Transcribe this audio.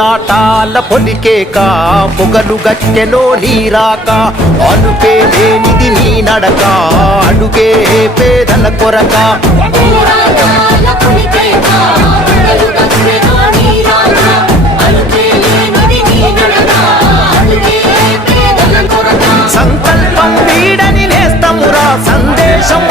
పోరాటాల పొలికేక పొగలు గట్టెలో నీరాక అనుపే లేనిది నీ నడక అడుగే పేదల కొరక సంకల్పం వీడని నేస్తమురా సందేశం